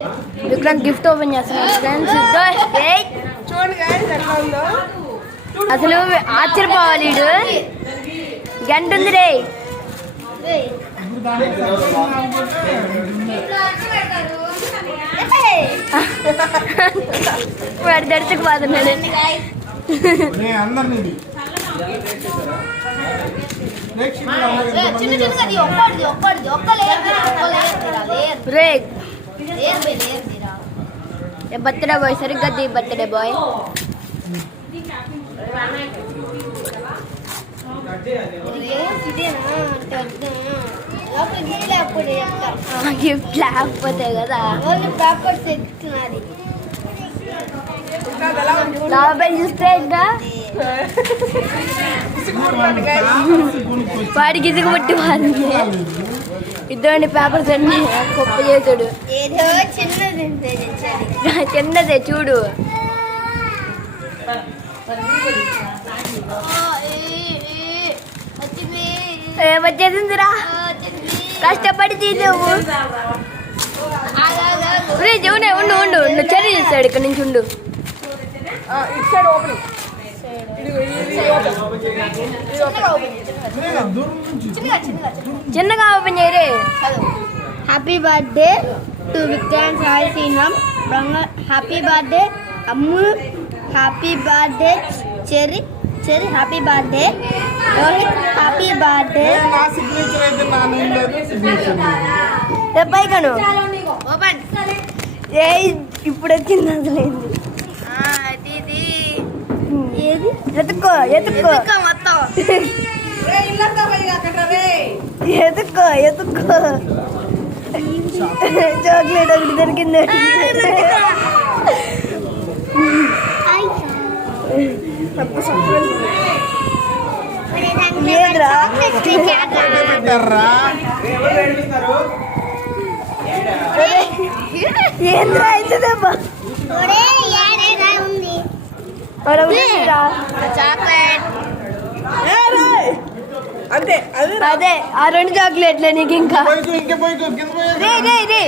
Vikram gift open చేస్తున్నాడు friends. చూడండి guys, ఎట్లా ఉందో. అసలు ఆశ్చర్యపోవాలి. వీడు గంట ఉంది రే. వాడు దడుచుకుపోతున్నాడు. బర్త్డే బాయ్ సరిగ్గా ది బర్త్డే బాయ్. గిఫ్ట్ లేకపోతే కదా లాభం చూస్తే ఇంకా వాడికి ఇసుగు పట్టి వాడిని ఇద్దరు పేపర్స్ అన్ని గొప్ప చేసాడు. చిన్నదే చూడు. ఏమొచ్చేసిందిరా, కష్టపడి తీసావు. ఉండు ఉండు ఉండు ఉండు చర్య చేస్తాడు. ఇక్కడ నుంచి ఉండు. చిన్నగా ఓపెన్ చేయరే. Happy birthday to Vikram Sai Sriram. Happy birthday Ammu. Happy birthday Cherry. Cherry happy birthday. Rohit happy birthday. పైకను ఓపెన్. ఏ ఇప్పుడు వచ్చింది అసలు ఏది ఎత్తుకో ఎత్తుకో మొత్తం ఎత్తుకో ఎత్తుకో. చాక్లెట్ ఒకటి దొరికింది. ఏద్రా ఏంద్రా అవుతుందమ్మా. అదే ఆ రెండు చాక్లెట్లే నీకు. ఇంకా రే రే రే